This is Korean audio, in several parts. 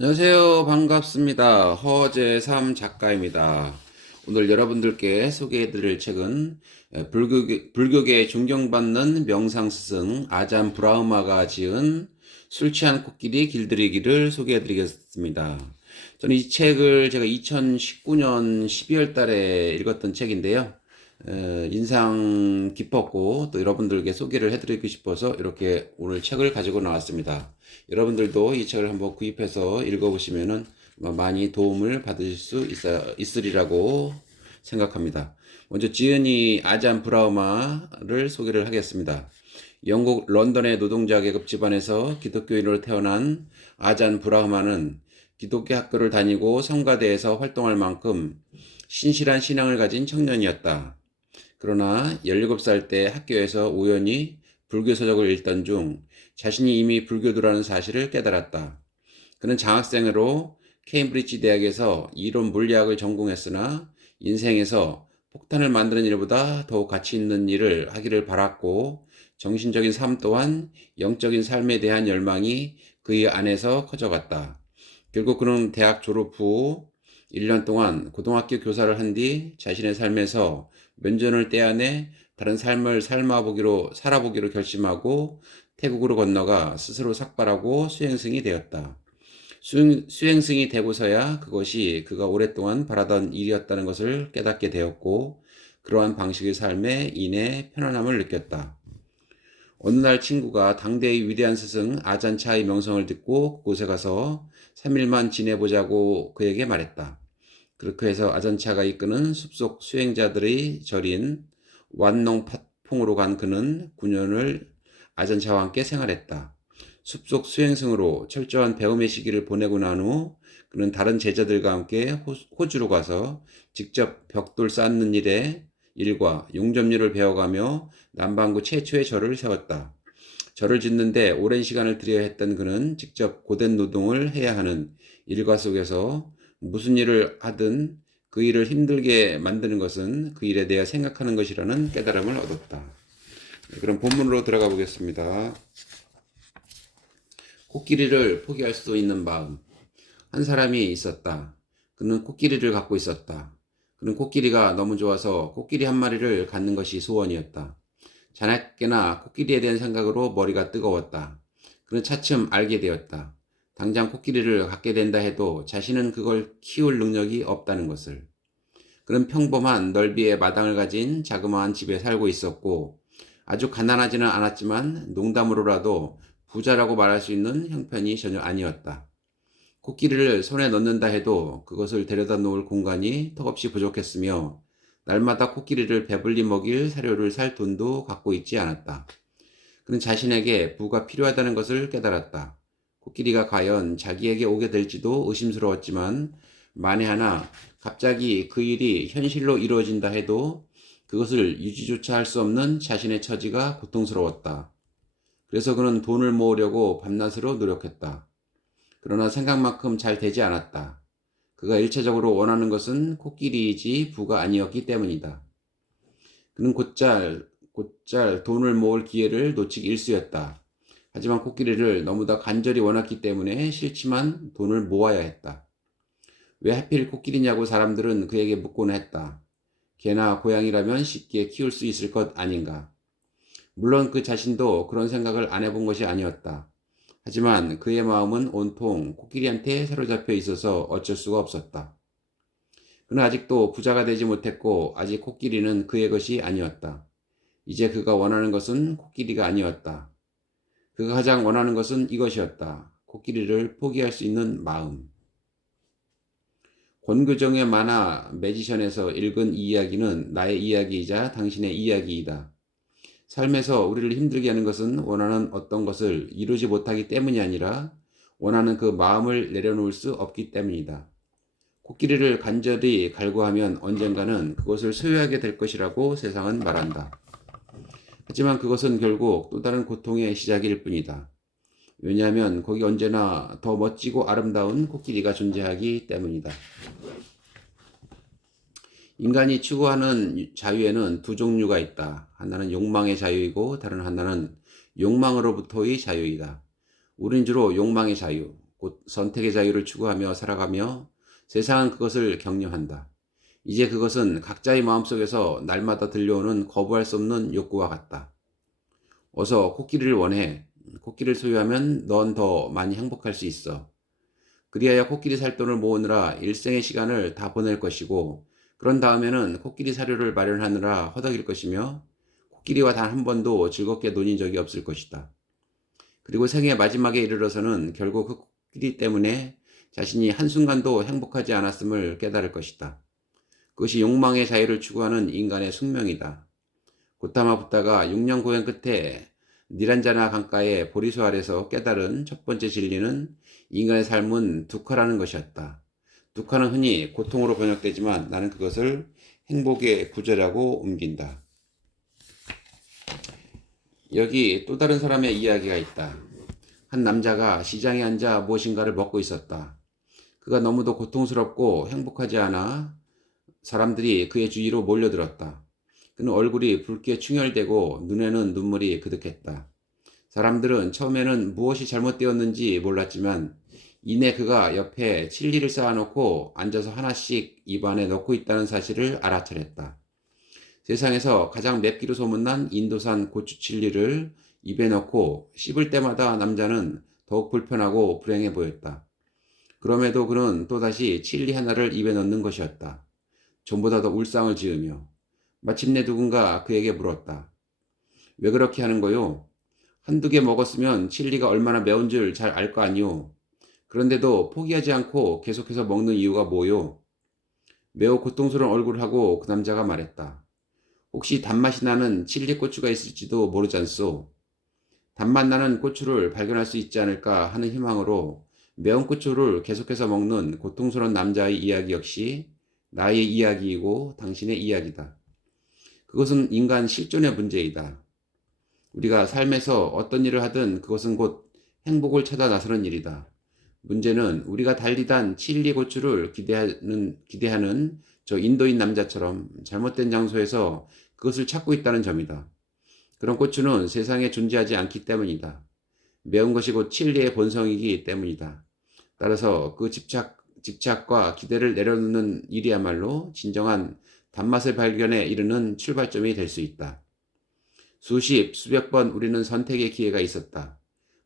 안녕하세요. 반갑습니다. 허재삼 작가입니다. 오늘 여러분들께 소개해드릴 책은 불교계에 존경받는 명상스승 아잔 브라흐마가 지은 술 취한 코끼리 길들이기를 소개해드리겠습니다. 저는 이 책을 제가 2019년 12월 달에 읽었던 책인데요. 인상 깊었고 또 여러분들께 소개를 해드리고 싶어서 이렇게 오늘 책을 가지고 나왔습니다. 여러분들도 이 책을 한번 구입해서 읽어보시면은 많이 도움을 받으실 수 있으리라고 생각합니다. 먼저 지은이 아잔 브라우마를 소개를 하겠습니다. 영국 런던의 노동자 계급 집안에서 기독교인으로 태어난 아잔 브라흐마는 기독교 학교를 다니고 성가대에서 활동할 만큼 신실한 신앙을 가진 청년이었다. 그러나 17살 때 학교에서 우연히 불교 서적을 읽던 중 자신이 이미 불교도라는 사실을 깨달았다. 그는 장학생으로 케임브리지 대학에서 이론 물리학을 전공했으나 인생에서 폭탄을 만드는 일보다 더욱 가치 있는 일을 하기를 바랐고 정신적인 삶 또한 영적인 삶에 대한 열망이 그의 안에서 커져갔다. 결국 그는 대학 졸업 후 1년 동안 고등학교 교사를 한 뒤 자신의 삶에서 면전을 떼어내 다른 삶을 살아보기로 결심하고 태국으로 건너가 스스로 삭발하고 수행승이 되었다. 수행승이 되고서야 그것이 그가 오랫동안 바라던 일이었다는 것을 깨닫게 되었고 그러한 방식의 삶에 인해 편안함을 느꼈다. 어느 날 친구가 당대의 위대한 스승 아잔차의 명성을 듣고 그곳에 가서 3일만 지내보자고 그에게 말했다. 그렇게 해서 아잔차가 이끄는 숲속 수행자들의 절인 완농파퐁으로 간 그는 9년을 아잔차와 함께 생활했다. 숲속 수행승으로 철저한 배움의 시기를 보내고 난 후 그는 다른 제자들과 함께 호주로 가서 직접 벽돌 쌓는 일과 용접률을 배워가며 남반구 최초의 절을 세웠다. 절을 짓는데 오랜 시간을 들여야 했던 그는 직접 고된 노동을 해야 하는 일과 속에서 무슨 일을 하든 그 일을 힘들게 만드는 것은 그 일에 대해 생각하는 것이라는 깨달음을 얻었다. 그럼 본문으로 들어가 보겠습니다. 코끼리를 포기할 수 있는 마음. 한 사람이 있었다. 그는 코끼리를 갖고 있었다. 그는 코끼리가 너무 좋아서 코끼리 한 마리를 갖는 것이 소원이었다. 자나깨나 코끼리에 대한 생각으로 머리가 뜨거웠다. 그는 차츰 알게 되었다. 당장 코끼리를 갖게 된다 해도 자신은 그걸 키울 능력이 없다는 것을. 그는 평범한 넓이의 마당을 가진 자그마한 집에 살고 있었고 아주 가난하지는 않았지만 농담으로라도 부자라고 말할 수 있는 형편이 전혀 아니었다. 코끼리를 손에 넣는다 해도 그것을 데려다 놓을 공간이 턱없이 부족했으며 날마다 코끼리를 배불리 먹일 사료를 살 돈도 갖고 있지 않았다. 그는 자신에게 부가 필요하다는 것을 깨달았다. 코끼리가 과연 자기에게 오게 될지도 의심스러웠지만 만에 하나 갑자기 그 일이 현실로 이루어진다 해도 그것을 유지조차 할 수 없는 자신의 처지가 고통스러웠다. 그래서 그는 돈을 모으려고 밤낮으로 노력했다. 그러나 생각만큼 잘 되지 않았다. 그가 일차적으로 원하는 것은 코끼리이지 부가 아니었기 때문이다. 그는 곧잘 돈을 모을 기회를 놓치기 일쑤였다. 하지만 코끼리를 너무나 간절히 원했기 때문에 싫지만 돈을 모아야 했다. 왜 하필 코끼리냐고 사람들은 그에게 묻곤 했다. 개나 고양이라면 쉽게 키울 수 있을 것 아닌가. 물론 그 자신도 그런 생각을 안 해본 것이 아니었다. 하지만 그의 마음은 온통 코끼리한테 사로잡혀 있어서 어쩔 수가 없었다. 그는 아직도 부자가 되지 못했고 아직 코끼리는 그의 것이 아니었다. 이제 그가 원하는 것은 코끼리가 아니었다. 그가 가장 원하는 것은 이것이었다. 코끼리를 포기할 수 있는 마음. 권교정의 만화 매지션에서 읽은 이 이야기는 나의 이야기이자 당신의 이야기이다. 삶에서 우리를 힘들게 하는 것은 원하는 어떤 것을 이루지 못하기 때문이 아니라 원하는 그 마음을 내려놓을 수 없기 때문이다. 코끼리를 간절히 갈구하면 언젠가는 그것을 소유하게 될 것이라고 세상은 말한다. 하지만 그것은 결국 또 다른 고통의 시작일 뿐이다. 왜냐하면 거기 언제나 더 멋지고 아름다운 코끼리가 존재하기 때문이다. 인간이 추구하는 자유에는 두 종류가 있다. 하나는 욕망의 자유이고 다른 하나는 욕망으로부터의 자유이다. 우린 주로 욕망의 자유, 곧 선택의 자유를 추구하며 살아가며 세상은 그것을 격려한다. 이제 그것은 각자의 마음속에서 날마다 들려오는 거부할 수 없는 욕구와 같다. 어서 코끼리를 원해. 코끼리를 소유하면 넌 더 많이 행복할 수 있어. 그리하여 코끼리 살돈을 모으느라 일생의 시간을 다 보낼 것이고, 그런 다음에는 코끼리 사료를 마련하느라 허덕일 것이며, 코끼리와 단 한 번도 즐겁게 논인 적이 없을 것이다. 그리고 생의 마지막에 이르러서는 결국 그 코끼리 때문에 자신이 한순간도 행복하지 않았음을 깨달을 것이다. 그것이 욕망의 자유를 추구하는 인간의 숙명이다. 고타마 붓다가 6년 고행 끝에 니란자나 강가의 보리수 아래서 깨달은 첫 번째 진리는 인간의 삶은 두카라는 것이었다. 두카는 흔히 고통으로 번역되지만 나는 그것을 행복의 구조라고 옮긴다. 여기 또 다른 사람의 이야기가 있다. 한 남자가 시장에 앉아 무엇인가를 먹고 있었다. 그가 너무도 고통스럽고 행복하지 않아 사람들이 그의 주위로 몰려들었다. 그는 얼굴이 붉게 충혈되고 눈에는 눈물이 그득했다. 사람들은 처음에는 무엇이 잘못되었는지 몰랐지만 이내 그가 옆에 칠리를 쌓아놓고 앉아서 하나씩 입안에 넣고 있다는 사실을 알아차렸다. 세상에서 가장 맵기로 소문난 인도산 고추 칠리를 입에 넣고 씹을 때마다 남자는 더욱 불편하고 불행해 보였다. 그럼에도 그는 또다시 칠리 하나를 입에 넣는 것이었다. 전보다 더 울상을 지으며 마침내 누군가 그에게 물었다. 왜 그렇게 하는 거요? 한두 개 먹었으면 칠리가 얼마나 매운 줄 잘 알 거 아니오. 그런데도 포기하지 않고 계속해서 먹는 이유가 뭐요? 매우 고통스러운 얼굴을 하고 그 남자가 말했다. 혹시 단맛이 나는 칠리 고추가 있을지도 모르잖소. 단맛 나는 고추를 발견할 수 있지 않을까 하는 희망으로 매운 고추를 계속해서 먹는 고통스러운 남자의 이야기 역시 나의 이야기이고 당신의 이야기다. 그것은 인간 실존의 문제이다. 우리가 삶에서 어떤 일을 하든 그것은 곧 행복을 찾아 나서는 일이다. 문제는 우리가 달리단 칠리 고추를 기대하는 저 인도인 남자처럼 잘못된 장소에서 그것을 찾고 있다는 점이다. 그런 고추는 세상에 존재하지 않기 때문이다. 매운 것이 곧 칠리의 본성이기 때문이다. 따라서 그 집착과 기대를 내려놓는 일이야말로 진정한 단맛을 발견해 이르는 출발점이 될 수 있다. 수백 번 우리는 선택의 기회가 있었다.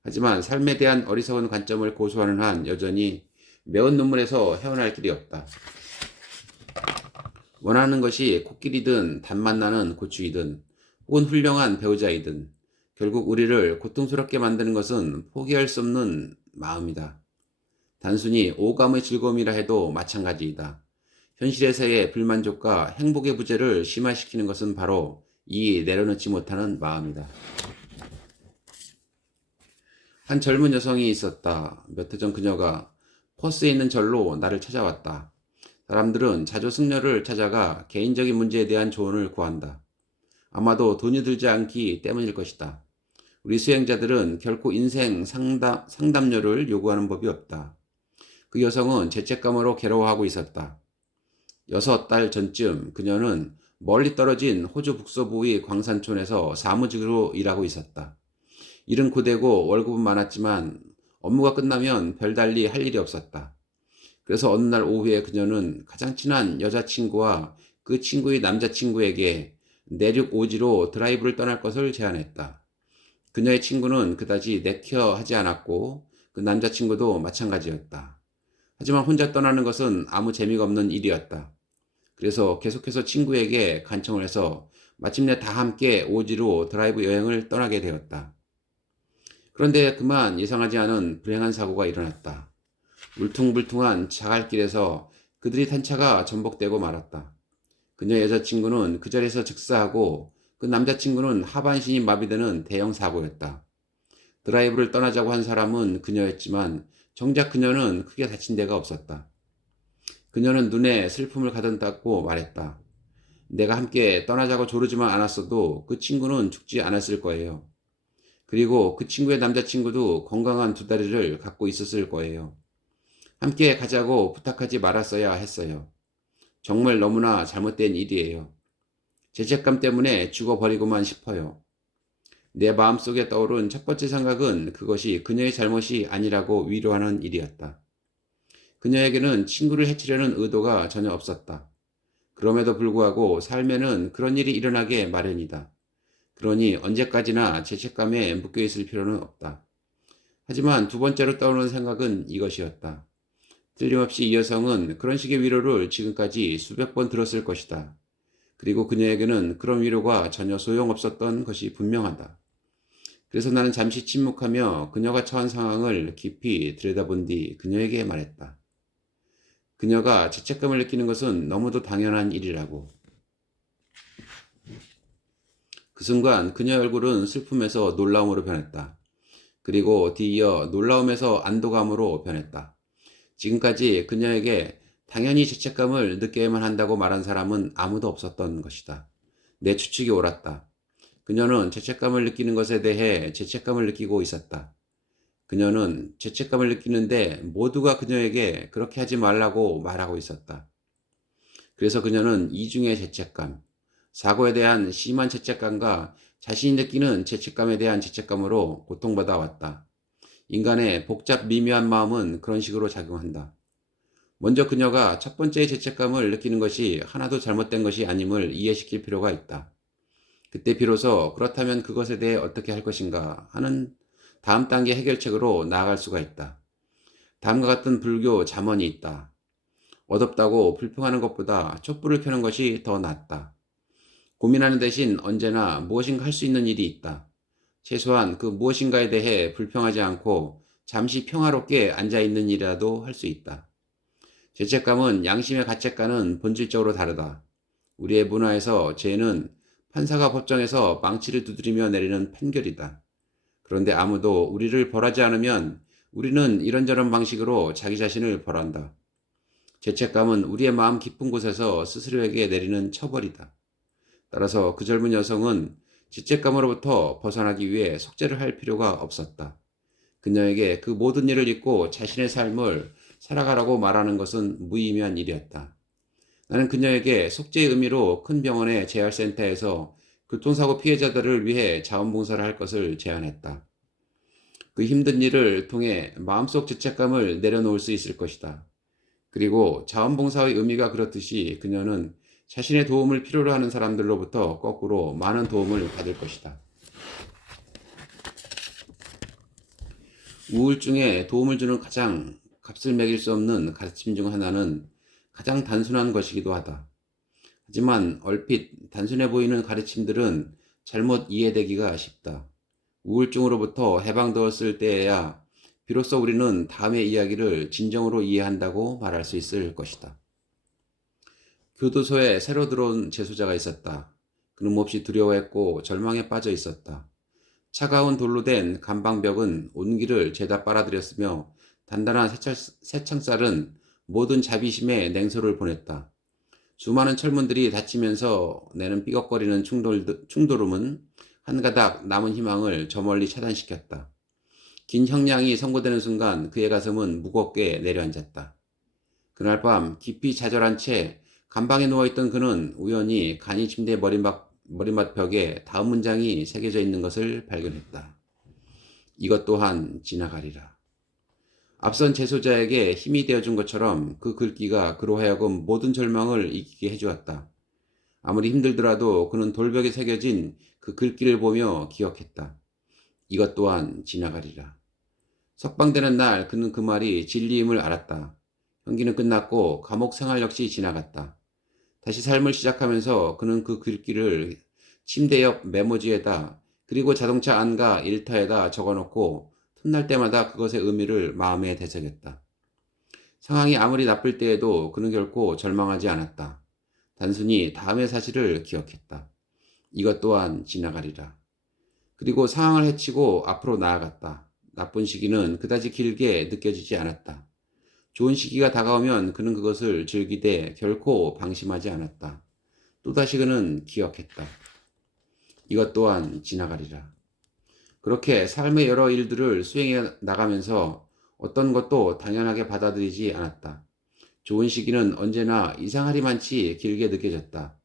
하지만 삶에 대한 어리석은 관점을 고수하는 한 여전히 매운 눈물에서 헤어날 길이 없다. 원하는 것이 코끼리든 단맛 나는 고추이든 혹은 훌륭한 배우자이든 결국 우리를 고통스럽게 만드는 것은 포기할 수 없는 마음이다. 단순히 오감의 즐거움이라 해도 마찬가지이다. 현실에서의 불만족과 행복의 부재를 심화시키는 것은 바로 이 내려놓지 못하는 마음이다. 한 젊은 여성이 있었다. 몇 해 전 그녀가 퍼스에 있는 절로 나를 찾아왔다. 사람들은 자주 승려를 찾아가 개인적인 문제에 대한 조언을 구한다. 아마도 돈이 들지 않기 때문일 것이다. 우리 수행자들은 결코 인생 상담료를 요구하는 법이 없다. 그 여성은 죄책감으로 괴로워하고 있었다. 6달 전쯤 그녀는 멀리 떨어진 호주 북서부의 광산촌에서 사무직으로 일하고 있었다. 일은 고되고 월급은 많았지만 업무가 끝나면 별달리 할 일이 없었다. 그래서 어느 날 오후에 그녀는 가장 친한 여자친구와 그 친구의 남자친구에게 내륙 오지로 드라이브를 떠날 것을 제안했다. 그녀의 친구는 그다지 내켜 하지 않았고 그 남자친구도 마찬가지였다. 하지만 혼자 떠나는 것은 아무 재미가 없는 일이었다. 그래서 계속해서 친구에게 간청을 해서 마침내 다 함께 오지로 드라이브 여행을 떠나게 되었다. 그런데 그만 예상하지 않은 불행한 사고가 일어났다. 울퉁불퉁한 자갈길에서 그들이 탄 차가 전복되고 말았다. 그녀 여자친구는 그 자리에서 즉사하고 그 남자친구는 하반신이 마비되는 대형 사고였다. 드라이브를 떠나자고 한 사람은 그녀였지만 정작 그녀는 크게 다친 데가 없었다. 그녀는 눈에 슬픔을 가득 말했다. 내가 함께 떠나자고 조르지만 않았어도 그 친구는 죽지 않았을 거예요. 그리고 그 친구의 남자친구도 건강한 두 다리를 갖고 있었을 거예요. 함께 가자고 부탁하지 말았어야 했어요. 정말 너무나 잘못된 일이에요. 죄책감 때문에 죽어버리고만 싶어요. 내 마음속에 떠오른 첫 번째 생각은 그것이 그녀의 잘못이 아니라고 위로하는 일이었다. 그녀에게는 친구를 해치려는 의도가 전혀 없었다. 그럼에도 불구하고 삶에는 그런 일이 일어나게 마련이다. 그러니 언제까지나 죄책감에 묶여 있을 필요는 없다. 하지만 두 번째로 떠오르는 생각은 이것이었다. 틀림없이 이 여성은 그런 식의 위로를 지금까지 수백 번 들었을 것이다. 그리고 그녀에게는 그런 위로가 전혀 소용없었던 것이 분명하다. 그래서 나는 잠시 침묵하며 그녀가 처한 상황을 깊이 들여다본 뒤 그녀에게 말했다. 그녀가 죄책감을 느끼는 것은 너무도 당연한 일이라고. 그 순간 그녀의 얼굴은 슬픔에서 놀라움으로 변했다. 그리고 뒤이어 놀라움에서 안도감으로 변했다. 지금까지 그녀에게 당연히 죄책감을 느껴야만 한다고 말한 사람은 아무도 없었던 것이다. 내 추측이 옳았다. 그녀는 죄책감을 느끼는 것에 대해 죄책감을 느끼고 있었다. 그녀는 죄책감을 느끼는데 모두가 그녀에게 그렇게 하지 말라고 말하고 있었다. 그래서 그녀는 이중의 죄책감, 사고에 대한 심한 죄책감과 자신이 느끼는 죄책감에 대한 죄책감으로 고통받아 왔다. 인간의 복잡 미묘한 마음은 그런 식으로 작용한다. 먼저 그녀가 첫 번째 죄책감을 느끼는 것이 하나도 잘못된 것이 아님을 이해시킬 필요가 있다. 그때 비로소 그렇다면 그것에 대해 어떻게 할 것인가 하는 다음 단계 해결책으로 나아갈 수가 있다. 다음과 같은 불교 잠언이 있다. 어둡다고 불평하는 것보다 촛불을 켜는 것이 더 낫다. 고민하는 대신 언제나 무엇인가 할 수 있는 일이 있다. 최소한 그 무엇인가에 대해 불평하지 않고 잠시 평화롭게 앉아있는 일이라도 할 수 있다. 죄책감은 양심의 가책과는 본질적으로 다르다. 우리의 문화에서 죄는 판사가 법정에서 망치를 두드리며 내리는 판결이다. 그런데 아무도 우리를 벌하지 않으면 우리는 이런저런 방식으로 자기 자신을 벌한다. 죄책감은 우리의 마음 깊은 곳에서 스스로에게 내리는 처벌이다. 따라서 그 젊은 여성은 죄책감으로부터 벗어나기 위해 속죄를 할 필요가 없었다. 그녀에게 그 모든 일을 잊고 자신의 삶을 살아가라고 말하는 것은 무의미한 일이었다. 나는 그녀에게 속죄의 의미로 큰 병원의 재활센터에서 교통사고 피해자들을 위해 자원봉사를 할 것을 제안했다. 그 힘든 일을 통해 마음속 죄책감을 내려놓을 수 있을 것이다. 그리고 자원봉사의 의미가 그렇듯이 그녀는 자신의 도움을 필요로 하는 사람들로부터 거꾸로 많은 도움을 받을 것이다. 우울증에 도움을 주는 가장 값을 매길 수 없는 가르침 중 하나는 가장 단순한 것이기도 하다. 하지만 얼핏 단순해 보이는 가르침들은 잘못 이해되기가 쉽다. 우울증으로부터 해방되었을 때에야 비로소 우리는 다음의 이야기를 진정으로 이해한다고 말할 수 있을 것이다. 교도소에 새로 들어온 재소자가 있었다. 그는 몹시 두려워했고 절망에 빠져 있었다. 차가운 돌로 된 감방벽은 온기를 죄다 빨아들였으며 단단한 새창살은 모든 자비심에 냉소를 보냈다. 수많은 철문들이 닫히면서 내는 삐걱거리는 충돌음은 한 가닥 남은 희망을 저 멀리 차단시켰다. 긴 형량이 선고되는 순간 그의 가슴은 무겁게 내려앉았다. 그날 밤 깊이 좌절한 채 감방에 누워있던 그는 우연히 간이 침대 머리맡 벽에 다음 문장이 새겨져 있는 것을 발견했다. 이것 또한 지나가리라. 앞선 재소자에게 힘이 되어준 것처럼 그 글귀가 그로 하여금 모든 절망을 이기게 해주었다. 아무리 힘들더라도 그는 돌벽에 새겨진 그 글귀를 보며 기억했다. 이것 또한 지나가리라. 석방되는 날 그는 그 말이 진리임을 알았다. 형기는 끝났고 감옥 생활 역시 지나갔다. 다시 삶을 시작하면서 그는 그 글귀를 침대 옆 메모지에다 그리고 자동차 안과 일터에다 적어놓고 틈날 때마다 그것의 의미를 마음에 되새겼다. 상황이 아무리 나쁠 때에도 그는 결코 절망하지 않았다. 단순히 다음의 사실을 기억했다. 이것 또한 지나가리라. 그리고 상황을 헤치고 앞으로 나아갔다. 나쁜 시기는 그다지 길게 느껴지지 않았다. 좋은 시기가 다가오면 그는 그것을 즐기되 결코 방심하지 않았다. 또다시 그는 기억했다. 이것 또한 지나가리라. 그렇게 삶의 여러 일들을 수행해 나가면서 어떤 것도 당연하게 받아들이지 않았다. 좋은 시기는 언제나 이상하리만치 길게 느껴졌다.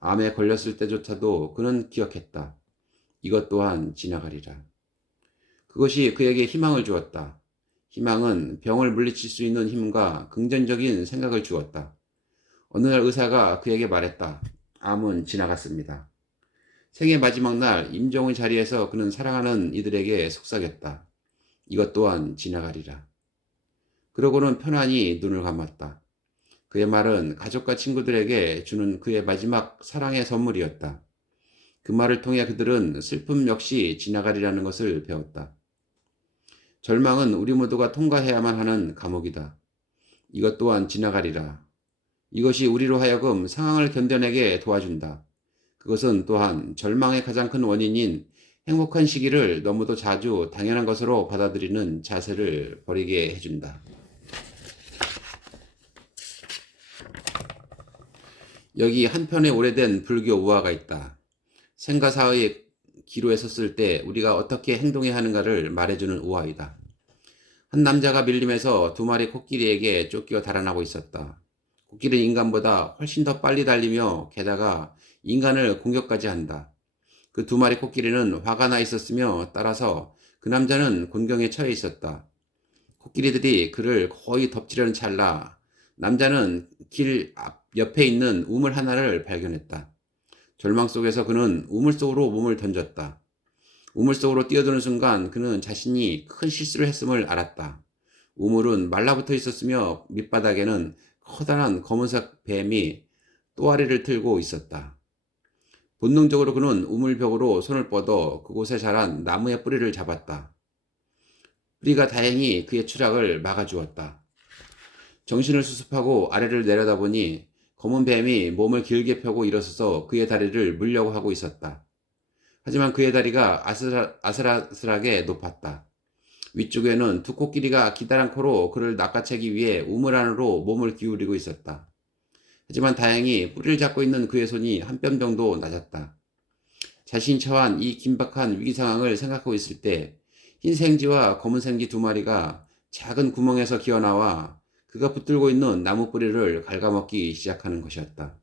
암에 걸렸을 때조차도 그는 기억했다. 이것 또한 지나가리라. 그것이 그에게 희망을 주었다. 희망은 병을 물리칠 수 있는 힘과 긍정적인 생각을 주었다. 어느 날 의사가 그에게 말했다. 암은 지나갔습니다. 생의 마지막 날 임종의 자리에서 그는 사랑하는 이들에게 속삭였다. 이것 또한 지나가리라. 그러고는 편안히 눈을 감았다. 그의 말은 가족과 친구들에게 주는 그의 마지막 사랑의 선물이었다. 그 말을 통해 그들은 슬픔 역시 지나가리라는 것을 배웠다. 절망은 우리 모두가 통과해야만 하는 감옥이다. 이것 또한 지나가리라. 이것이 우리로 하여금 상황을 견뎌내게 도와준다. 그것은 또한 절망의 가장 큰 원인인 행복한 시기를 너무도 자주 당연한 것으로 받아들이는 자세를 버리게 해준다. 여기 한편의 오래된 불교 우화가 있다. 생가사의 기로에 섰을 때 우리가 어떻게 행동해야 하는가를 말해주는 우화이다. 한 남자가 밀림에서 두 마리 코끼리에게 쫓겨 달아나고 있었다. 코끼리는 인간보다 훨씬 더 빨리 달리며 게다가 인간을 공격까지 한다. 그 두 마리 코끼리는 화가 나 있었으며 따라서 그 남자는 곤경에 처해 있었다. 코끼리들이 그를 거의 덮치려는 찰나 남자는 길 옆에 있는 우물 하나를 발견했다. 절망 속에서 그는 우물 속으로 몸을 던졌다. 우물 속으로 뛰어드는 순간 그는 자신이 큰 실수를 했음을 알았다. 우물은 말라붙어 있었으며 밑바닥에는 커다란 검은색 뱀이 또아리를 틀고 있었다. 본능적으로 그는 우물벽으로 손을 뻗어 그곳에 자란 나무의 뿌리를 잡았다. 뿌리가 다행히 그의 추락을 막아주었다. 정신을 수습하고 아래를 내려다보니 검은 뱀이 몸을 길게 펴고 일어서서 그의 다리를 물려고 하고 있었다. 하지만 그의 다리가 아슬아슬하게 높았다. 위쪽에는 두 코끼리가 기다란 코로 그를 낚아채기 위해 우물 안으로 몸을 기울이고 있었다. 하지만 다행히 뿌리를 잡고 있는 그의 손이 한 뼘 정도 낮았다. 자신이 처한 이 긴박한 위기 상황을 생각하고 있을 때 흰 생쥐와 검은 생쥐 두 마리가 작은 구멍에서 기어나와 그가 붙들고 있는 나무 뿌리를 갉아먹기 시작하는 것이었다.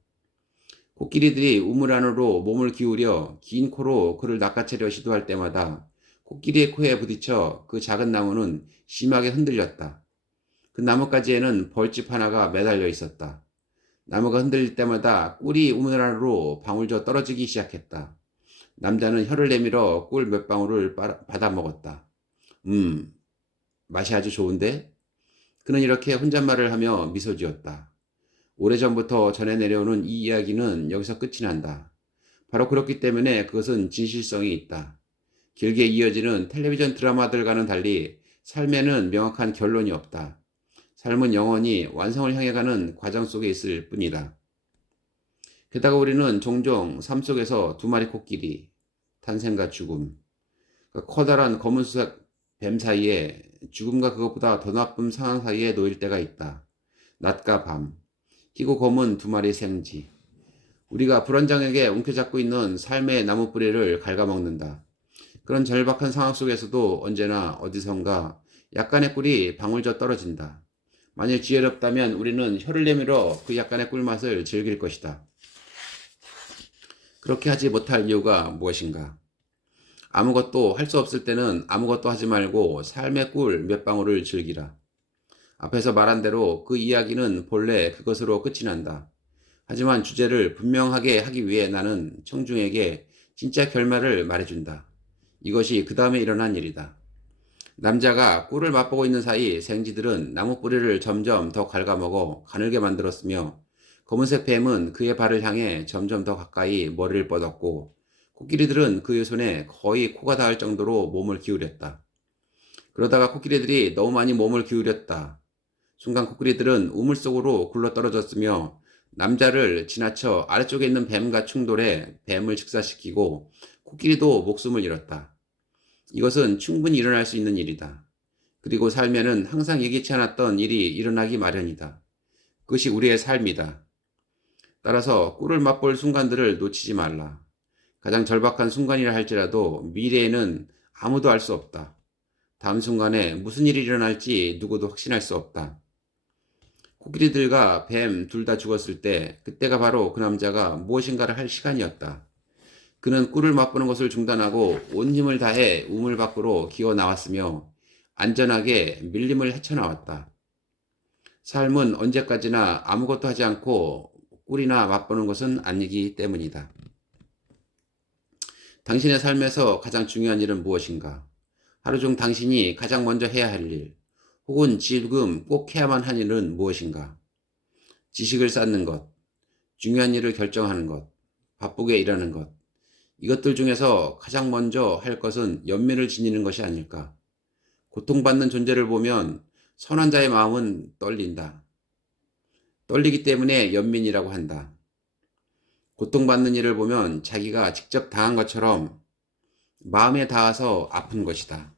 코끼리들이 우물 안으로 몸을 기울여 긴 코로 그를 낚아채려 시도할 때마다 코끼리의 코에 부딪혀 그 작은 나무는 심하게 흔들렸다. 그 나뭇가지에는 벌집 하나가 매달려 있었다. 나무가 흔들릴 때마다 꿀이 우물 안으로 방울져 떨어지기 시작했다. 남자는 혀를 내밀어 꿀 몇 방울을 받아 먹었다. 맛이 아주 좋은데? 그는 이렇게 혼잣말을 하며 미소 지었다. 오래전부터 전해 내려오는 이 이야기는 여기서 끝이 난다. 바로 그렇기 때문에 그것은 진실성이 있다. 길게 이어지는 텔레비전 드라마들과는 달리 삶에는 명확한 결론이 없다. 삶은 영원히 완성을 향해 가는 과정 속에 있을 뿐이다. 게다가 우리는 종종 삶 속에서 두 마리 코끼리, 탄생과 죽음, 그 커다란 검은색 뱀 사이에 죽음과 그것보다 더 나쁜 상황 사이에 놓일 때가 있다. 낮과 밤, 희고 검은 두 마리 생쥐. 우리가 불안장에게 움켜잡고 있는 삶의 나무 뿌리를 갉아먹는다. 그런 절박한 상황 속에서도 언제나 어디선가 약간의 꿀이 방울져 떨어진다. 만일 지혜롭다면 우리는 혀를 내밀어 그 약간의 꿀맛을 즐길 것이다. 그렇게 하지 못할 이유가 무엇인가? 아무것도 할 수 없을 때는 아무것도 하지 말고 삶의 꿀 몇 방울을 즐기라. 앞에서 말한 대로 그 이야기는 본래 그것으로 끝이 난다. 하지만 주제를 분명하게 하기 위해 나는 청중에게 진짜 결말을 말해준다. 이것이 그 다음에 일어난 일이다. 남자가 꿀을 맛보고 있는 사이 생쥐들은 나무 뿌리를 점점 더 갉아먹어 가늘게 만들었으며 검은색 뱀은 그의 발을 향해 점점 더 가까이 머리를 뻗었고 코끼리들은 그의 손에 거의 코가 닿을 정도로 몸을 기울였다. 그러다가 코끼리들이 너무 많이 몸을 기울였다. 순간 코끼리들은 우물 속으로 굴러떨어졌으며 남자를 지나쳐 아래쪽에 있는 뱀과 충돌해 뱀을 즉사시키고 코끼리도 목숨을 잃었다. 이것은 충분히 일어날 수 있는 일이다. 그리고 삶에는 항상 예기치 않았던 일이 일어나기 마련이다. 그것이 우리의 삶이다. 따라서 꿀을 맛볼 순간들을 놓치지 말라. 가장 절박한 순간이라 할지라도 미래에는 아무도 알 수 없다. 다음 순간에 무슨 일이 일어날지 누구도 확신할 수 없다. 코끼리들과 뱀 둘 다 죽었을 때 그때가 바로 그 남자가 무엇인가를 할 시간이었다. 그는 꿀을 맛보는 것을 중단하고 온 힘을 다해 우물 밖으로 기어 나왔으며 안전하게 밀림을 헤쳐나왔다. 삶은 언제까지나 아무것도 하지 않고 꿀이나 맛보는 것은 아니기 때문이다. 당신의 삶에서 가장 중요한 일은 무엇인가? 하루 중 당신이 가장 먼저 해야 할 일, 혹은 지금 꼭 해야만 한 일은 무엇인가? 지식을 쌓는 것, 중요한 일을 결정하는 것, 바쁘게 일하는 것. 이것들 중에서 가장 먼저 할 것은 연민을 지니는 것이 아닐까? 고통받는 존재를 보면 선한 자의 마음은 떨린다. 떨리기 때문에 연민이라고 한다. 고통받는 일을 보면 자기가 직접 당한 것처럼 마음에 닿아서 아픈 것이다.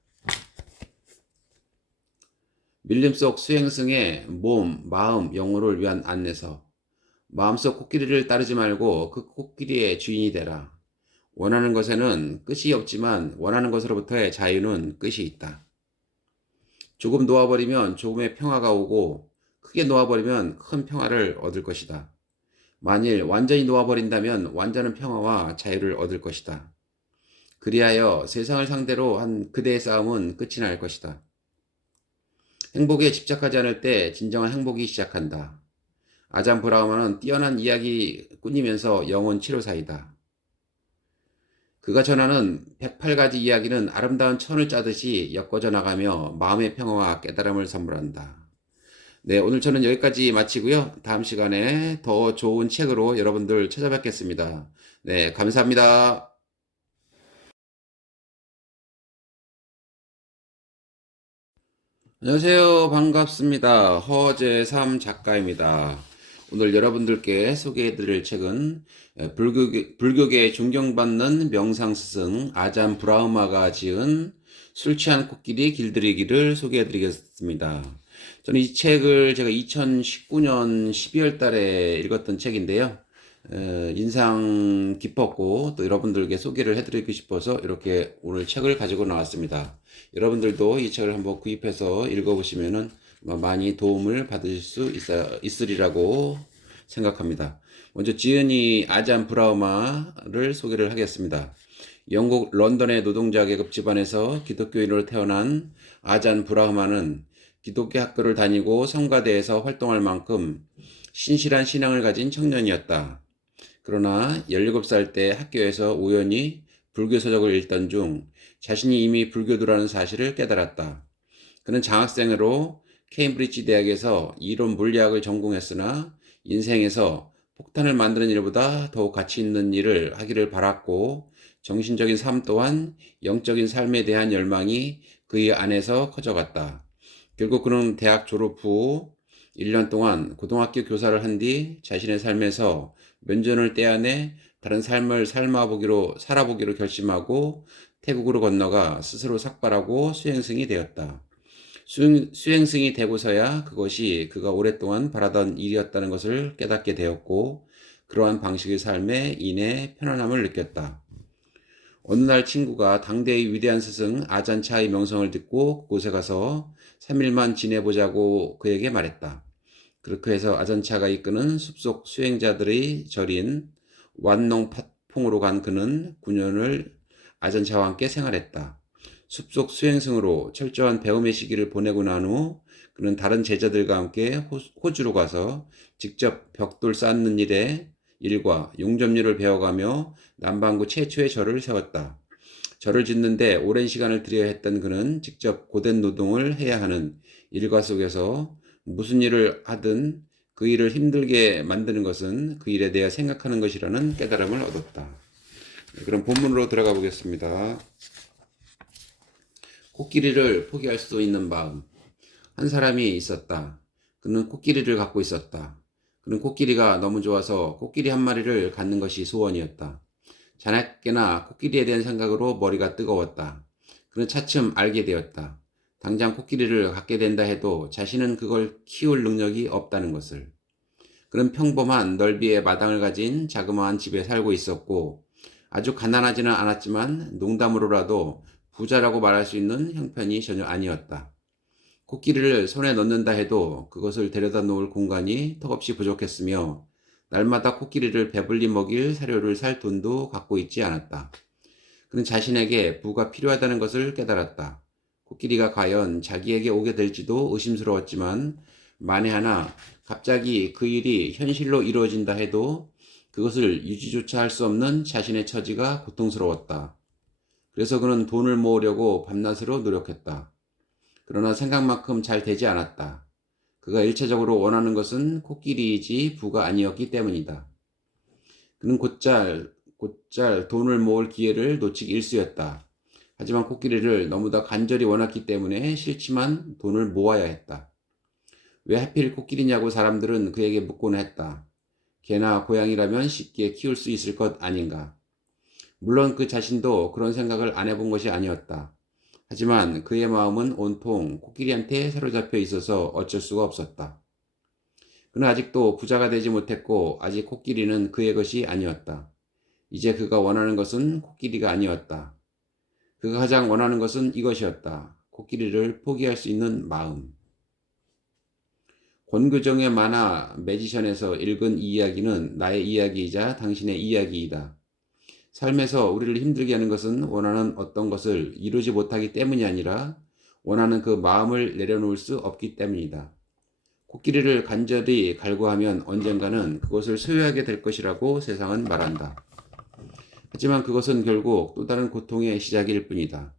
밀림 속 수행승의 몸, 마음, 영혼을 위한 안내서. 마음속 코끼리를 따르지 말고 그 코끼리의 주인이 되라. 원하는 것에는 끝이 없지만 원하는 것으로부터의 자유는 끝이 있다. 조금 놓아버리면 조금의 평화가 오고 크게 놓아버리면 큰 평화를 얻을 것이다. 만일 완전히 놓아버린다면 완전한 평화와 자유를 얻을 것이다. 그리하여 세상을 상대로 한 그대의 싸움은 끝이 날 것이다. 행복에 집착하지 않을 때 진정한 행복이 시작한다. 아잠 브라우마는 뛰어난 이야기꾼이면서 영혼 치료사이다. 그가 전하는 108가지 이야기는 아름다운 천을 짜듯이 엮어져 나가며 마음의 평화와 깨달음을 선물한다. 네, 오늘 저는 여기까지 마치고요. 다음 시간에 더 좋은 책으로 여러분들 찾아뵙겠습니다. 네, 감사합니다. 안녕하세요. 반갑습니다. 허재삼 작가입니다. 오늘 여러분들께 소개해드릴 책은 불교계에 존경받는 명상스승 아잠 브라흐마가 지은 술 취한 코끼리 길들이기를 소개해드리겠습니다. 저는 이 책을 제가 2019년 12월 달에 읽었던 책인데요. 인상 깊었고 또 여러분들께 소개를 해드리고 싶어서 이렇게 오늘 책을 가지고 나왔습니다. 여러분들도 이 책을 한번 구입해서 읽어보시면은 많이 도움을 받으실 수 있으리라고 생각합니다. 먼저 지은이 아잠 브라흐마를 소개를 하겠습니다. 영국 런던의 노동자 계급 집안에서 기독교인으로 태어난 아잠 브라흐마는 기독교 학교를 다니고 성가대에서 활동할 만큼 신실한 신앙을 가진 청년이었다. 그러나 17살 때 학교에서 우연히 불교 서적을 읽던 중 자신이 이미 불교도라는 사실을 깨달았다. 그는 장학생으로 케임브리지 대학에서 이론 물리학을 전공했으나 인생에서 폭탄을 만드는 일보다 더욱 가치 있는 일을 하기를 바랐고 정신적인 삶 또한 영적인 삶에 대한 열망이 그의 안에서 커져갔다. 결국 그는 대학 졸업 후 1년 동안 고등학교 교사를 한 뒤 자신의 삶에서 면전을 떼어내 다른 삶을 살아보기로 결심하고 태국으로 건너가 스스로 삭발하고 수행승이 되었다. 수행승이 되고서야 그것이 그가 오랫동안 바라던 일이었다는 것을 깨닫게 되었고 그러한 방식의 삶에 인해 편안함을 느꼈다. 어느 날 친구가 당대의 위대한 스승 아잔차의 명성을 듣고 그곳에 가서 3일만 지내보자고 그에게 말했다. 그렇게 해서 아잔차가 이끄는 숲속 수행자들의 절인 완농파퐁으로 간 그는 9년을 아잔차와 함께 생활했다. 숲속 수행승으로 철저한 배움의 시기를 보내고 난 후 그는 다른 제자들과 함께 호주로 가서 직접 벽돌 쌓는 일과 용접률을 배워가며 남반구 최초의 절을 세웠다. 절을 짓는데 오랜 시간을 들여야 했던 그는 직접 고된 노동을 해야 하는 일과 속에서 무슨 일을 하든 그 일을 힘들게 만드는 것은 그 일에 대해 생각하는 것이라는 깨달음을 얻었다. 그럼 본문으로 들어가 보겠습니다. 코끼리를 포기할 수 있는 마음. 한 사람이 있었다. 그는 코끼리를 갖고 있었다. 그는 코끼리가 너무 좋아서 코끼리 한 마리를 갖는 것이 소원이었다. 자나깨나 코끼리에 대한 생각으로 머리가 뜨거웠다. 그는 차츰 알게 되었다. 당장 코끼리를 갖게 된다 해도 자신은 그걸 키울 능력이 없다는 것을. 그는 평범한 넓이의 마당을 가진 자그마한 집에 살고 있었고 아주 가난하지는 않았지만 농담으로라도 부자라고 말할 수 있는 형편이 전혀 아니었다. 코끼리를 손에 넣는다 해도 그것을 데려다 놓을 공간이 턱없이 부족했으며 날마다 코끼리를 배불리 먹일 사료를 살 돈도 갖고 있지 않았다. 그는 자신에게 부가 필요하다는 것을 깨달았다. 코끼리가 과연 자기에게 오게 될지도 의심스러웠지만 만에 하나 갑자기 그 일이 현실로 이루어진다 해도 그것을 유지조차 할 수 없는 자신의 처지가 고통스러웠다. 그래서 그는 돈을 모으려고 밤낮으로 노력했다. 그러나 생각만큼 잘 되지 않았다. 그가 일차적으로 원하는 것은 코끼리이지 부가 아니었기 때문이다. 그는 곧잘 돈을 모을 기회를 놓치기 일쑤였다. 하지만 코끼리를 너무나 간절히 원했기 때문에 싫지만 돈을 모아야 했다. 왜 하필 코끼리냐고 사람들은 그에게 묻곤 했다. 개나 고양이라면 쉽게 키울 수 있을 것 아닌가. 물론 그 자신도 그런 생각을 안 해본 것이 아니었다. 하지만 그의 마음은 온통 코끼리한테 사로잡혀 있어서 어쩔 수가 없었다. 그는 아직도 부자가 되지 못했고 아직 코끼리는 그의 것이 아니었다. 이제 그가 원하는 것은 코끼리가 아니었다. 그가 가장 원하는 것은 이것이었다. 코끼리를 포기할 수 있는 마음. 권교정의 만화 매지션에서 읽은 이 이야기는 나의 이야기이자 당신의 이야기이다. 삶에서 우리를 힘들게 하는 것은 원하는 어떤 것을 이루지 못하기 때문이 아니라 원하는 그 마음을 내려놓을 수 없기 때문이다. 코끼리를 간절히 갈구하면 언젠가는 그것을 소유하게 될 것이라고 세상은 말한다. 하지만 그것은 결국 또 다른 고통의 시작일 뿐이다.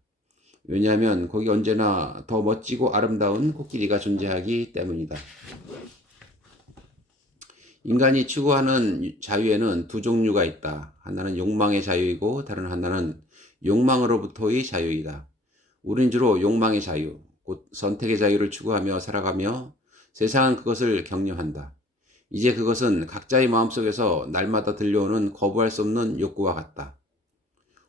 왜냐하면 거기 언제나 더 멋지고 아름다운 코끼리가 존재하기 때문이다. 인간이 추구하는 자유에는 두 종류가 있다. 하나는 욕망의 자유이고 다른 하나는 욕망으로부터의 자유이다. 우린 주로 욕망의 자유, 곧 선택의 자유를 추구하며 살아가며 세상은 그것을 격려한다. 이제 그것은 각자의 마음속에서 날마다 들려오는 거부할 수 없는 욕구와 같다.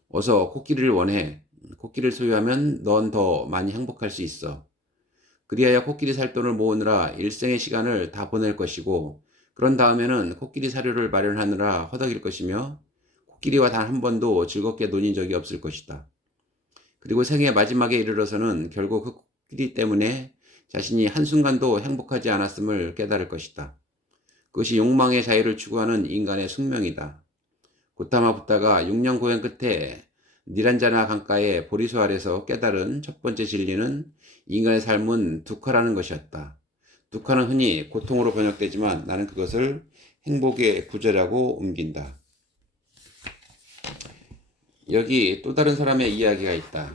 어서 코끼리를 원해. 코끼리를 소유하면 넌 더 많이 행복할 수 있어. 그리하여 코끼리 살 돈을 모으느라 일생의 시간을 다 보낼 것이고 그런 다음에는 코끼리 사료를 마련하느라 허덕일 것이며 코끼리와 단 한 번도 즐겁게 논인 적이 없을 것이다. 그리고 생의 마지막에 이르러서는 결국 그 코끼리 때문에 자신이 한순간도 행복하지 않았음을 깨달을 것이다. 그것이 욕망의 자유를 추구하는 인간의 숙명이다. 고타마 붓다가 6년 고행 끝에 니란자나 강가의 보리수 아래서 깨달은 첫 번째 진리는 인간의 삶은 두카라는 것이었다. 두카는 흔히 고통으로 번역되지만 나는 그것을 행복의 구조라고 옮긴다. 여기 또 다른 사람의 이야기가 있다.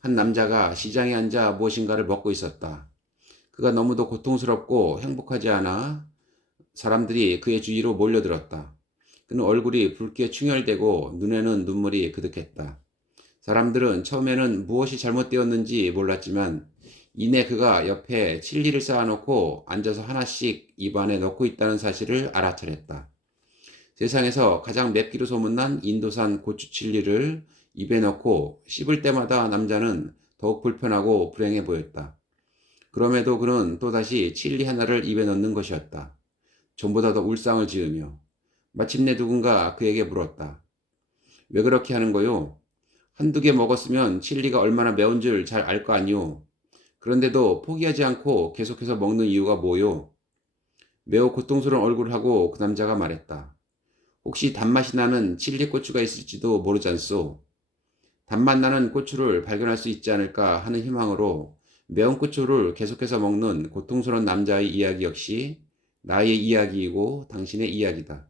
한 남자가 시장에 앉아 무엇인가를 먹고 있었다. 그가 너무도 고통스럽고 행복하지 않아 사람들이 그의 주위로 몰려들었다. 그는 얼굴이 붉게 충혈되고 눈에는 눈물이 그득했다. 사람들은 처음에는 무엇이 잘못되었는지 몰랐지만 이내 그가 옆에 칠리를 쌓아놓고 앉아서 하나씩 입안에 넣고 있다는 사실을 알아차렸다. 세상에서 가장 맵기로 소문난 인도산 고추 칠리를 입에 넣고 씹을 때마다 남자는 더욱 불편하고 불행해 보였다. 그럼에도 그는 또다시 칠리 하나를 입에 넣는 것이었다. 전보다 더 울상을 지으며 마침내 누군가 그에게 물었다. 왜 그렇게 하는 거요? 한두 개 먹었으면 칠리가 얼마나 매운 줄 잘 알 거 아니오. 그런데도 포기하지 않고 계속해서 먹는 이유가 뭐요? 매우 고통스러운 얼굴을 하고 그 남자가 말했다. 혹시 단맛이 나는 칠리 고추가 있을지도 모르잖소. 단맛 나는 고추를 발견할 수 있지 않을까 하는 희망으로 매운 고추를 계속해서 먹는 고통스러운 남자의 이야기 역시 나의 이야기이고 당신의 이야기다.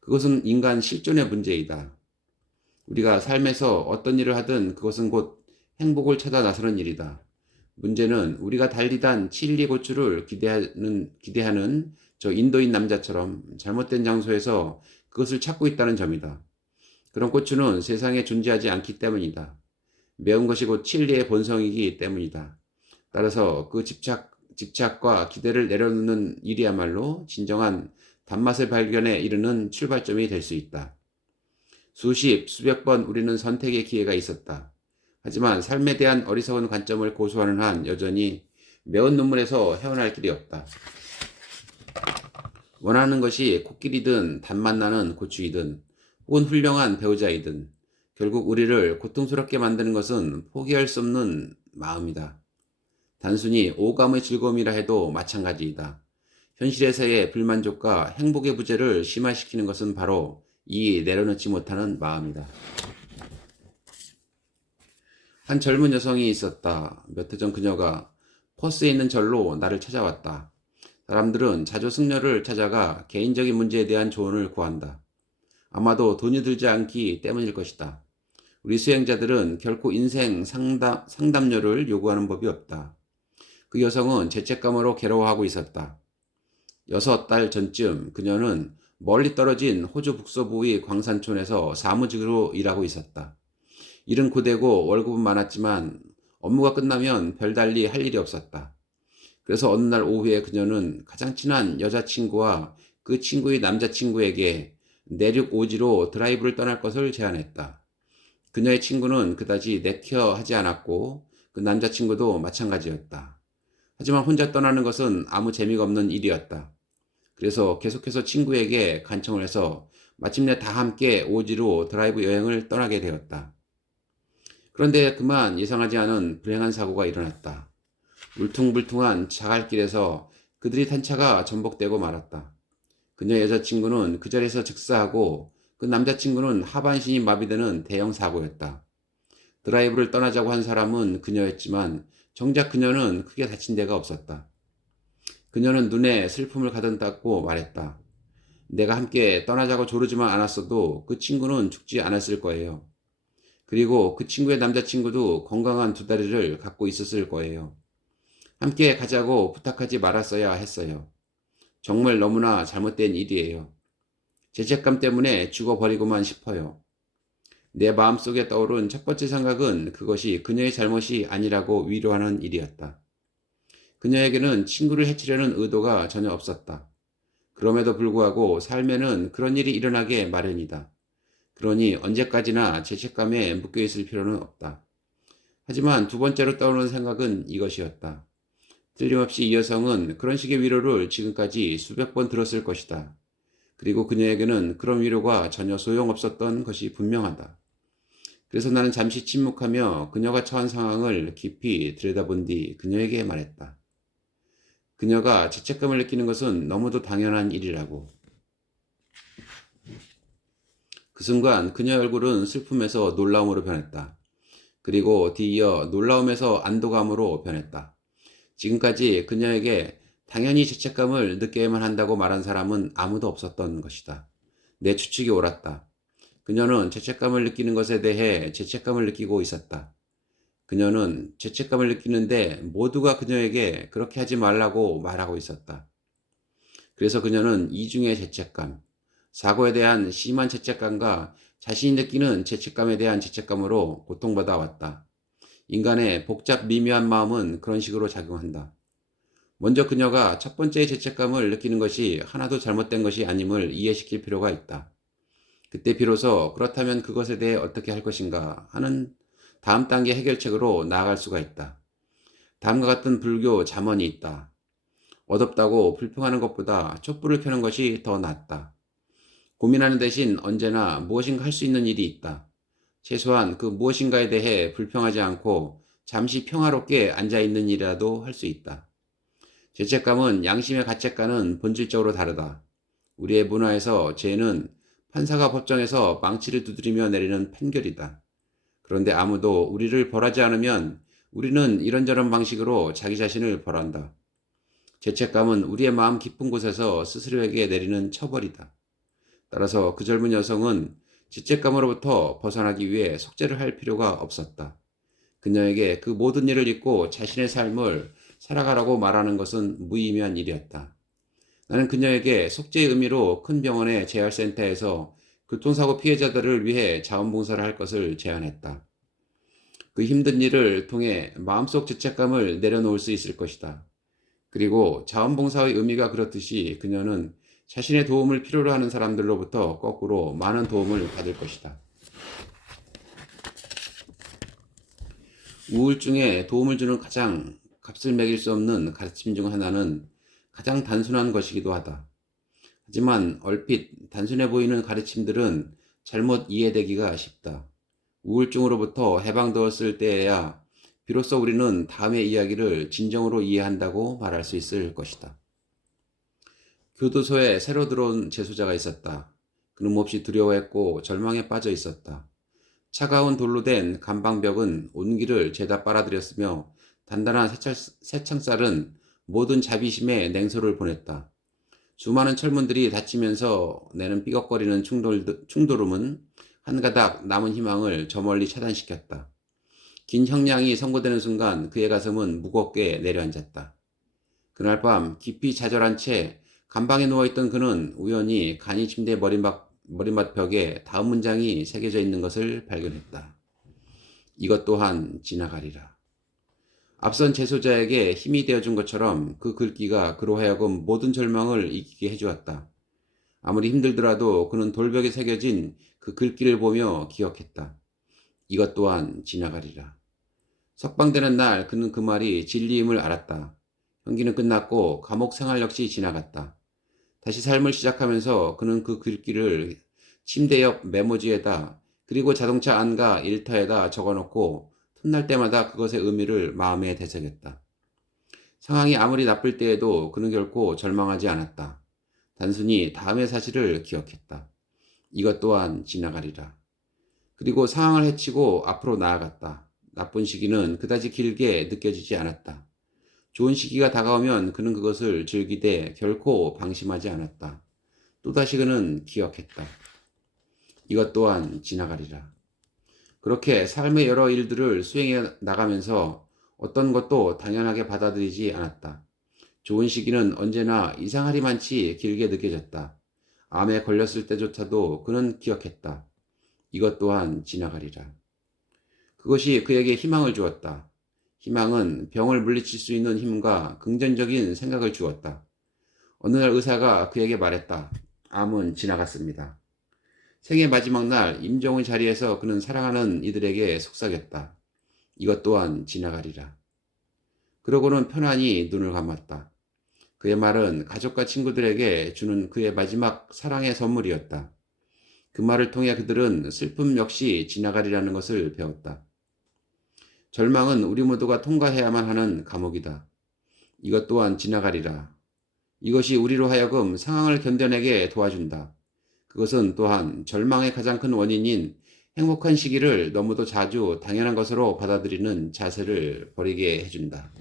그것은 인간 실존의 문제이다. 우리가 삶에서 어떤 일을 하든 그것은 곧 행복을 찾아 나서는 일이다. 문제는 우리가 달리단 칠리 고추를 기대하는 저 인도인 남자처럼 잘못된 장소에서 그것을 찾고 있다는 점이다. 그런 고추는 세상에 존재하지 않기 때문이다. 매운 것이 곧 칠리의 본성이기 때문이다. 따라서 그 집착과 기대를 내려놓는 일이야말로 진정한 단맛의 발견에 이르는 출발점이 될 수 있다. 수백 번 우리는 선택의 기회가 있었다. 하지만 삶에 대한 어리석은 관점을 고수하는 한 여전히 매운 눈물에서 헤어날 길이 없다. 원하는 것이 코끼리든 단맛 나는 고추이든 혹은 훌륭한 배우자이든 결국 우리를 고통스럽게 만드는 것은 포기할 수 없는 마음이다. 단순히 오감의 즐거움이라 해도 마찬가지이다. 현실에서의 불만족과 행복의 부재를 심화시키는 것은 바로 이 내려놓지 못하는 마음이다. 한 젊은 여성이 있었다. 몇 해 전 그녀가 퍼스에 있는 절로 나를 찾아왔다. 사람들은 자주 승려를 찾아가 개인적인 문제에 대한 조언을 구한다. 아마도 돈이 들지 않기 때문일 것이다. 우리 수행자들은 결코 인생 상담료를 요구하는 법이 없다. 그 여성은 죄책감으로 괴로워하고 있었다. 6달 전쯤 그녀는 멀리 떨어진 호주 북서부의 광산촌에서 사무직으로 일하고 있었다. 일은 고되고 월급은 많았지만 업무가 끝나면 별달리 할 일이 없었다. 그래서 어느 날 오후에 그녀는 가장 친한 여자친구와 그 친구의 남자친구에게 내륙 오지로 드라이브를 떠날 것을 제안했다. 그녀의 친구는 그다지 내켜하지 않았고 그 남자친구도 마찬가지였다. 하지만 혼자 떠나는 것은 아무 재미가 없는 일이었다. 그래서 계속해서 친구에게 간청을 해서 마침내 다 함께 오지로 드라이브 여행을 떠나게 되었다. 그런데 그만 예상하지 않은 불행한 사고가 일어났다. 울퉁불퉁한 자갈길에서 그들이 탄 차가 전복되고 말았다. 그녀 여자친구는 그 자리에서 즉사하고 그 남자친구는 하반신이 마비되는 대형 사고였다. 드라이브를 떠나자고 한 사람은 그녀였지만 정작 그녀는 크게 다친 데가 없었다. 그녀는 눈에 슬픔을 가득 담고 말했다. 내가 함께 떠나자고 조르지만 않았어도 그 친구는 죽지 않았을 거예요. 그리고 그 친구의 남자친구도 건강한 2다리를 갖고 있었을 거예요. 함께 가자고 부탁하지 말았어야 했어요. 정말 너무나 잘못된 일이에요. 죄책감 때문에 죽어버리고만 싶어요. 내 마음속에 떠오른 첫 번째 생각은 그것이 그녀의 잘못이 아니라고 위로하는 일이었다. 그녀에게는 친구를 해치려는 의도가 전혀 없었다. 그럼에도 불구하고 삶에는 그런 일이 일어나게 마련이다. 그러니 언제까지나 죄책감에 묶여있을 필요는 없다. 하지만 두 번째로 떠오르는 생각은 이것이었다. 틀림없이 이 여성은 그런 식의 위로를 지금까지 수백 번 들었을 것이다. 그리고 그녀에게는 그런 위로가 전혀 소용없었던 것이 분명하다. 그래서 나는 잠시 침묵하며 그녀가 처한 상황을 깊이 들여다본 뒤 그녀에게 말했다. 그녀가 죄책감을 느끼는 것은 너무도 당연한 일이라고. 그 순간 그녀의 얼굴은 슬픔에서 놀라움으로 변했다. 그리고 뒤이어 놀라움에서 안도감으로 변했다. 지금까지 그녀에게 당연히 죄책감을 느껴야만 한다고 말한 사람은 아무도 없었던 것이다. 내 추측이 옳았다. 그녀는 죄책감을 느끼는 것에 대해 죄책감을 느끼고 있었다. 그녀는 죄책감을 느끼는데 모두가 그녀에게 그렇게 하지 말라고 말하고 있었다. 그래서 그녀는 이중의 죄책감, 사고에 대한 심한 죄책감과 자신이 느끼는 죄책감에 대한 죄책감으로 고통받아 왔다. 인간의 복잡 미묘한 마음은 그런 식으로 작용한다. 먼저 그녀가 첫 번째 죄책감을 느끼는 것이 하나도 잘못된 것이 아님을 이해시킬 필요가 있다. 그때 비로소 그렇다면 그것에 대해 어떻게 할 것인가 하는 다음 단계 해결책으로 나아갈 수가 있다. 다음과 같은 불교 잠언이 있다. 얻었다고 불평하는 것보다 촛불을 켜는 것이 더 낫다. 고민하는 대신 언제나 무엇인가 할 수 있는 일이 있다. 최소한 그 무엇인가에 대해 불평하지 않고 잠시 평화롭게 앉아있는 일이라도 할 수 있다. 죄책감은 양심의 가책과는 본질적으로 다르다. 우리의 문화에서 죄는 판사가 법정에서 망치를 두드리며 내리는 판결이다. 그런데 아무도 우리를 벌하지 않으면 우리는 이런저런 방식으로 자기 자신을 벌한다. 죄책감은 우리의 마음 깊은 곳에서 스스로에게 내리는 처벌이다. 따라서 그 젊은 여성은 죄책감으로부터 벗어나기 위해 속죄를 할 필요가 없었다. 그녀에게 그 모든 일을 잊고 자신의 삶을 살아가라고 말하는 것은 무의미한 일이었다. 나는 그녀에게 속죄의 의미로 큰 병원의 재활센터에서 교통사고 피해자들을 위해 자원봉사를 할 것을 제안했다. 그 힘든 일을 통해 마음속 죄책감을 내려놓을 수 있을 것이다. 그리고 자원봉사의 의미가 그렇듯이 그녀는 자신의 도움을 필요로 하는 사람들로부터 거꾸로 많은 도움을 받을 것이다. 우울증에 도움을 주는 가장 값을 매길 수 없는 가르침 중 하나는 가장 단순한 것이기도 하다. 하지만 얼핏 단순해 보이는 가르침들은 잘못 이해되기가 쉽다. 우울증으로부터 해방되었을 때에야 비로소 우리는 다음의 이야기를 진정으로 이해한다고 말할 수 있을 것이다. 교도소에 새로 들어온 재소자가 있었다. 그는 몹시 두려워했고 절망에 빠져 있었다. 차가운 돌로 된 감방벽은 온기를 죄다 빨아들였으며 단단한 새창살은 모든 자비심에 냉소를 보냈다. 수많은 철문들이 닫히면서 내는 삐걱거리는 충돌음은 한 가닥 남은 희망을 저 멀리 차단시켰다. 긴 형량이 선고되는 순간 그의 가슴은 무겁게 내려앉았다. 그날 밤 깊이 좌절한 채 감방에 누워있던 그는 우연히 간이 침대 머리맡 벽에 다음 문장이 새겨져 있는 것을 발견했다. 이것 또한 지나가리라. 앞선 재소자에게 힘이 되어준 것처럼 그 글귀가 그로 하여금 모든 절망을 이기게 해주었다. 아무리 힘들더라도 그는 돌벽에 새겨진 그 글귀를 보며 기억했다. 이것 또한 지나가리라. 석방되는 날 그는 그 말이 진리임을 알았다. 형기는 끝났고 감옥 생활 역시 지나갔다. 다시 삶을 시작하면서 그는 그 글귀를 침대 옆 메모지에다 그리고 자동차 안과 일터에다 적어놓고 틈날 때마다 그것의 의미를 마음에 되새겼다. 상황이 아무리 나쁠 때에도 그는 결코 절망하지 않았다. 단순히 다음의 사실을 기억했다. 이것 또한 지나가리라. 그리고 상황을 헤치고 앞으로 나아갔다. 나쁜 시기는 그다지 길게 느껴지지 않았다. 좋은 시기가 다가오면 그는 그것을 즐기되 결코 방심하지 않았다. 또다시 그는 기억했다. 이것 또한 지나가리라. 그렇게 삶의 여러 일들을 수행해 나가면서 어떤 것도 당연하게 받아들이지 않았다. 좋은 시기는 언제나 이상하리만치 길게 느껴졌다. 암에 걸렸을 때조차도 그는 기억했다. 이것 또한 지나가리라. 그것이 그에게 희망을 주었다. 희망은 병을 물리칠 수 있는 힘과 긍정적인 생각을 주었다. 어느 날 의사가 그에게 말했다. 암은 지나갔습니다. 생의 마지막 날 임종의 자리에서 그는 사랑하는 이들에게 속삭였다. 이것 또한 지나가리라. 그러고는 편안히 눈을 감았다. 그의 말은 가족과 친구들에게 주는 그의 마지막 사랑의 선물이었다. 그 말을 통해 그들은 슬픔 역시 지나가리라는 것을 배웠다. 절망은 우리 모두가 통과해야만 하는 감옥이다. 이것 또한 지나가리라. 이것이 우리로 하여금 상황을 견뎌내게 도와준다. 그것은 또한 절망의 가장 큰 원인인 행복한 시기를 너무도 자주 당연한 것으로 받아들이는 자세를 버리게 해준다.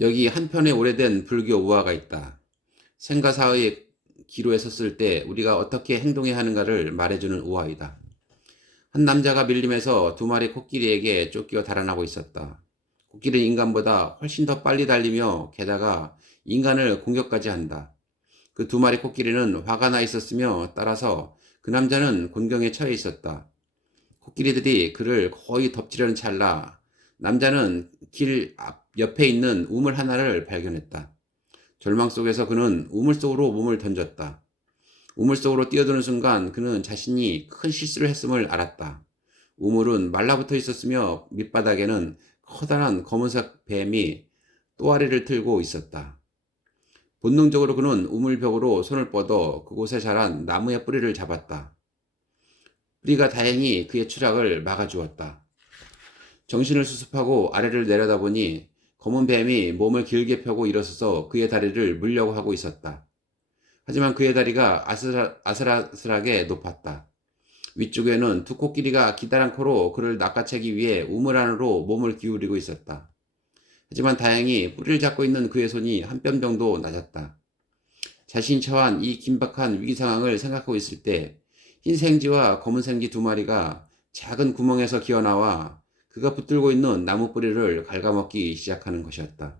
여기 한편의 오래된 불교 우화가 있다. 생가사의 기로에 섰을 때 우리가 어떻게 행동해야 하는가를 말해주는 우화이다. 한 남자가 밀림에서 두 마리 코끼리에게 쫓겨 달아나고 있었다. 코끼리는 인간보다 훨씬 더 빨리 달리며 게다가 인간을 공격까지 한다. 그 두 마리 코끼리는 화가 나 있었으며 따라서 그 남자는 곤경에 처해 있었다. 코끼리들이 그를 거의 덮치려는 찰나 남자는 길 옆에 있는 우물 하나를 발견했다. 절망 속에서 그는 우물 속으로 몸을 던졌다. 우물 속으로 뛰어드는 순간 그는 자신이 큰 실수를 했음을 알았다. 우물은 말라붙어 있었으며 밑바닥에는 커다란 검은색 뱀이 또아리를 틀고 있었다. 본능적으로 그는 우물벽으로 손을 뻗어 그곳에 자란 나무의 뿌리를 잡았다. 뿌리가 다행히 그의 추락을 막아주었다. 정신을 수습하고 아래를 내려다보니 검은 뱀이 몸을 길게 펴고 일어서서 그의 다리를 물려고 하고 있었다. 하지만 그의 다리가 아슬아슬하게 높았다. 위쪽에는 두 코끼리가 기다란 코로 그를 낚아채기 위해 우물 안으로 몸을 기울이고 있었다. 하지만 다행히 뿌리를 잡고 있는 그의 손이 한 뼘 정도 낮았다. 자신이 처한 이 긴박한 위기 상황을 생각하고 있을 때 흰 생쥐와 검은 생쥐 두 마리가 작은 구멍에서 기어나와 그가 붙들고 있는 나무 뿌리를 갉아먹기 시작하는 것이었다.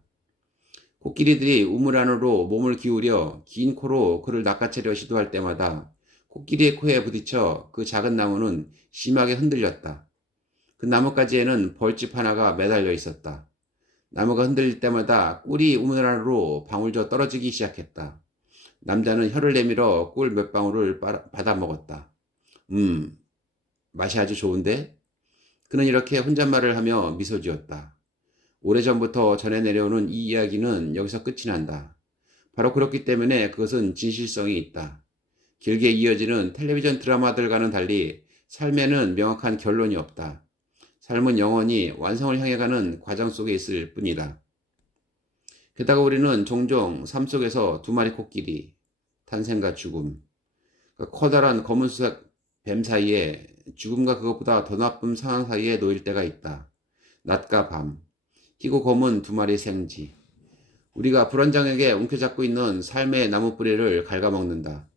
코끼리들이 우물 안으로 몸을 기울여 긴 코로 그를 낚아채려 시도할 때마다 코끼리의 코에 부딪혀 그 작은 나무는 심하게 흔들렸다. 그 나뭇가지에는 벌집 하나가 매달려 있었다. 나무가 흔들릴 때마다 꿀이 우물 안으로 방울져 떨어지기 시작했다. 남자는 혀를 내밀어 꿀 몇 방울을 받아 먹었다. 맛이 아주 좋은데? 그는 이렇게 혼잣말을 하며 미소 지었다. 오래전부터 전해 내려오는 이 이야기는 여기서 끝이 난다. 바로 그렇기 때문에 그것은 진실성이 있다. 길게 이어지는 텔레비전 드라마들과는 달리 삶에는 명확한 결론이 없다. 삶은 영원히 완성을 향해 가는 과정 속에 있을 뿐이다. 게다가 우리는 종종 삶 속에서 두 마리 코끼리, 탄생과 죽음, 그 커다란 검은수색 뱀 사이에 죽음과 그것보다 더 나쁜 상황 사이에 놓일 때가 있다. 낮과 밤, 희고 검은 두 마리 생쥐. 우리가 불안장에게 움켜잡고 있는 삶의 나무 뿌리를 갉아먹는다.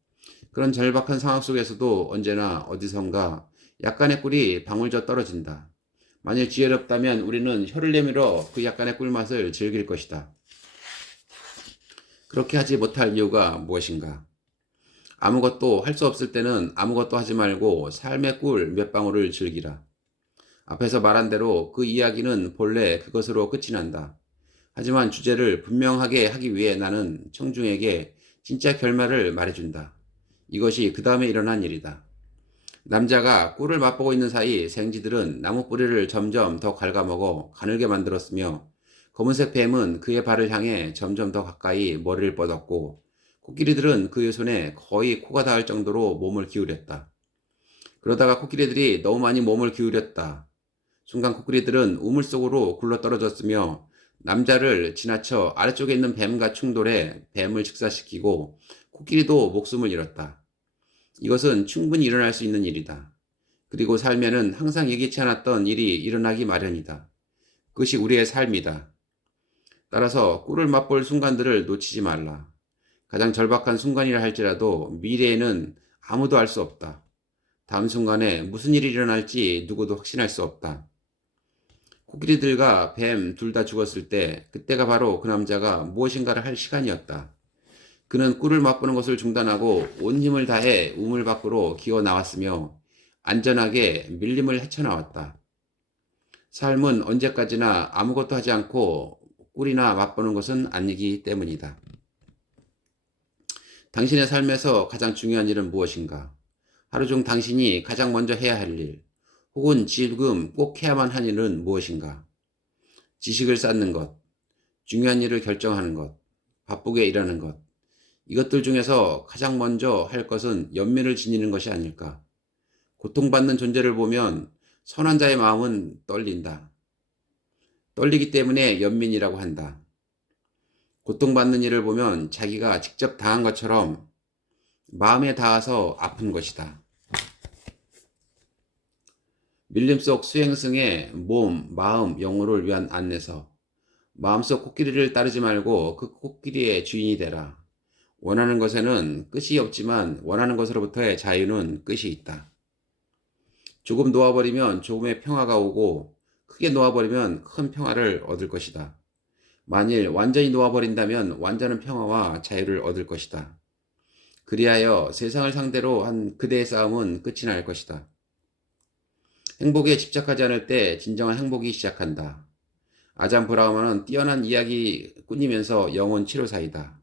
그런 절박한 상황 속에서도 언제나 어디선가 약간의 꿀이 방울져 떨어진다. 만일 지혜롭다면 우리는 혀를 내밀어 그 약간의 꿀맛을 즐길 것이다. 그렇게 하지 못할 이유가 무엇인가? 아무것도 할 수 없을 때는 아무것도 하지 말고 삶의 꿀 몇 방울을 즐기라. 앞에서 말한 대로 그 이야기는 본래 그것으로 끝이 난다. 하지만 주제를 분명하게 하기 위해 나는 청중에게 진짜 결말을 말해준다. 이것이 그 다음에 일어난 일이다. 남자가 꿀을 맛보고 있는 사이 생쥐들은 나무 뿌리를 점점 더 갉아먹어 가늘게 만들었으며 검은색 뱀은 그의 발을 향해 점점 더 가까이 머리를 뻗었고 코끼리들은 그의 손에 거의 코가 닿을 정도로 몸을 기울였다. 그러다가 코끼리들이 너무 많이 몸을 기울였다. 순간 코끼리들은 우물 속으로 굴러떨어졌으며 남자를 지나쳐 아래쪽에 있는 뱀과 충돌해 뱀을 직사시키고 코끼리도 목숨을 잃었다. 이것은 충분히 일어날 수 있는 일이다. 그리고 삶에는 항상 예기치 않았던 일이 일어나기 마련이다. 그것이 우리의 삶이다. 따라서 꿀을 맛볼 순간들을 놓치지 말라. 가장 절박한 순간이라 할지라도 미래에는 아무도 알 수 없다. 다음 순간에 무슨 일이 일어날지 누구도 확신할 수 없다. 코끼리들과 뱀 둘 다 죽었을 때 그때가 바로 그 남자가 무엇인가를 할 시간이었다. 그는 꿀을 맛보는 것을 중단하고 온 힘을 다해 우물 밖으로 기어 나왔으며 안전하게 밀림을 헤쳐나왔다. 삶은 언제까지나 아무것도 하지 않고 꿀이나 맛보는 것은 아니기 때문이다. 당신의 삶에서 가장 중요한 일은 무엇인가? 하루 중 당신이 가장 먼저 해야 할 일, 혹은 지금 꼭 해야만 한 일은 무엇인가? 지식을 쌓는 것, 중요한 일을 결정하는 것, 바쁘게 일하는 것, 이것들 중에서 가장 먼저 할 것은 연민을 지니는 것이 아닐까? 고통받는 존재를 보면 선한 자의 마음은 떨린다. 떨리기 때문에 연민이라고 한다. 고통받는 일을 보면 자기가 직접 당한 것처럼 마음에 닿아서 아픈 것이다. 밀림 속 수행승의 몸, 마음, 영혼을 위한 안내서. 마음속 코끼리를 따르지 말고 그 코끼리의 주인이 되라. 원하는 것에는 끝이 없지만 원하는 것으로부터의 자유는 끝이 있다. 조금 놓아버리면 조금의 평화가 오고 크게 놓아버리면 큰 평화를 얻을 것이다. 만일 완전히 놓아버린다면 완전한 평화와 자유를 얻을 것이다. 그리하여 세상을 상대로 한 그대의 싸움은 끝이 날 것이다. 행복에 집착하지 않을 때 진정한 행복이 시작한다. 아잠 브라우먼은 뛰어난 이야기꾼이면서 영혼 치료사이다.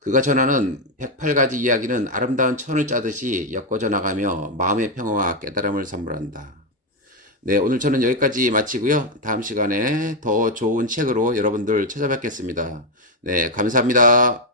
그가 전하는 108가지 이야기는 아름다운 천을 짜듯이 엮어져 나가며 마음의 평화와 깨달음을 선물한다. 네, 오늘 저는 여기까지 마치고요. 다음 시간에 더 좋은 책으로 여러분들 찾아뵙겠습니다. 네, 감사합니다.